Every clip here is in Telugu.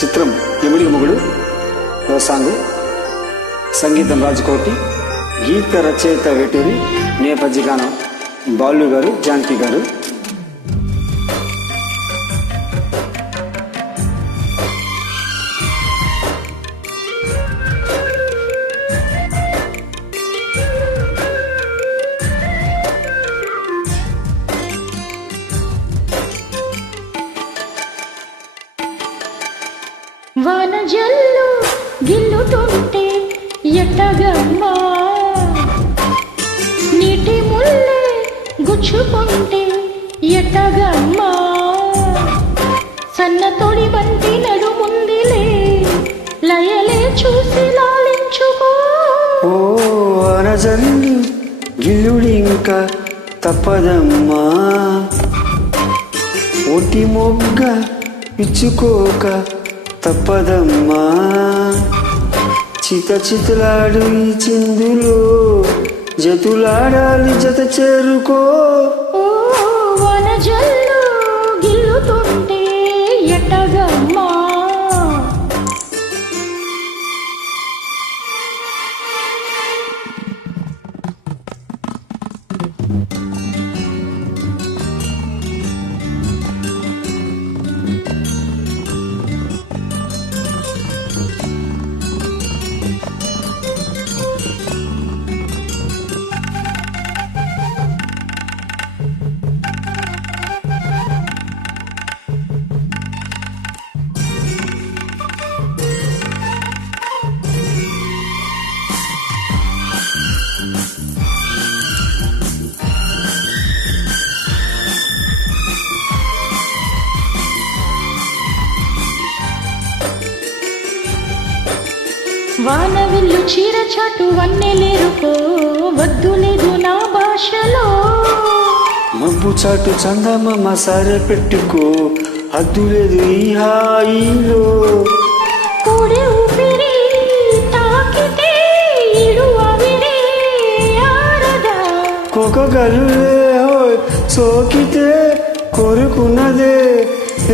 చిత్రం ఎమిడికి మొగుడు సాంగ్, సంగీతం రాజకోటి, గీత రచయిత వేటూరి, నేపథ్య గానం బాలు గారు, జానకి గారు. వాన జల్లు గిల్లుతుంటే ఎట్టగమ్మా, నీటి ముల్లే గుచ్చుకుంటే ఎట్టగమ్మా, సన్న తొడి బంతి నడుముందిలే లయలే చూసి లాలించుకో. ఓ వాన జల్లు గిల్లుడి ఇంకా తప్పదమ్మా, ఒంటి మొగ్గ ఇచ్చుకోక తప్పదమ్మా, చితలాడు ఈ చిందులో జతులాడాలి జత చేరుకో. ఓ వాన జల్లు గిల్లుతుంటే ఎట్టగమ్మా. వానవిల్లు చీర చాటు వన్నెలేరుకో, వద్దు లేదు నా భాషలో. మబ్బు చాటు చందమామ సారె పెట్టుకో, హద్దు లేదు ఈ హాయిలో. కోడే ఊపిరి తాకితే ఇడు అవిరే ఆరదా, కొకగలులే హోయ్ సోకితే కోరుకున్నదే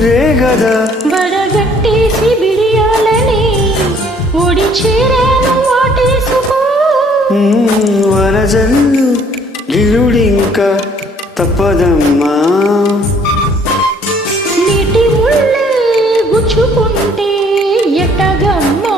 రే గదా. వడగట్టేసి బిడియాలని ఒడి చీరను వాటేసుకో. వరజల్లు గిలుడింకా తప్పదమ్మా, నీటి ముల్లే గుచ్చుకుంటే ఎట్టగమ్మా.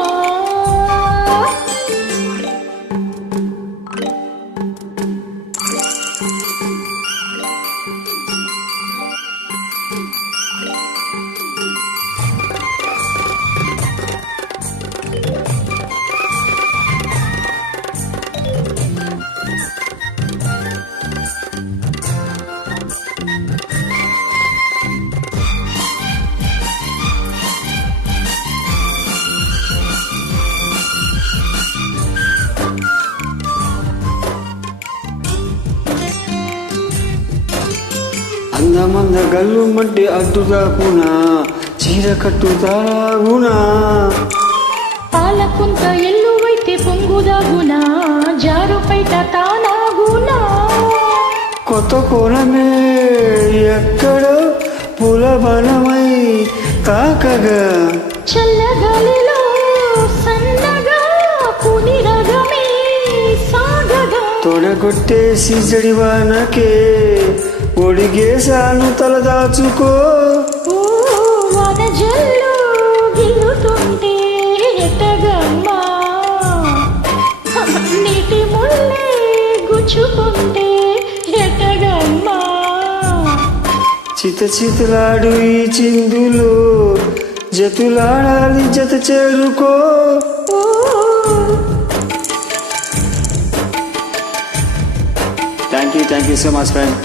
అందమంద గల్లు మంటే అడ్డుదాకునా, చీర కట్టుదాగునా. పాలకుంత ఎల్లువైతే పొంగుదాగునా, జారు పైట తానాగునా. కొత్త కోణమే ఎక్కడ పులబలమై తాకగా, చల్లగాలిలో సన్నగా పునిరగమే సాగగా. తొడగొట్టేసి జడివానకే ఒడిగేశాను తలదాచుకో. ఓ వాన జల్లు గిల్లుతుంటే ఎట్టగమ్మా, నీటి ముల్లే గుచ్చుకుంటే ఎట్టగమ్మా. చితలాడు ఈ చిందులో జతులాడాలి జత చేరుకో. Thank you so much friend.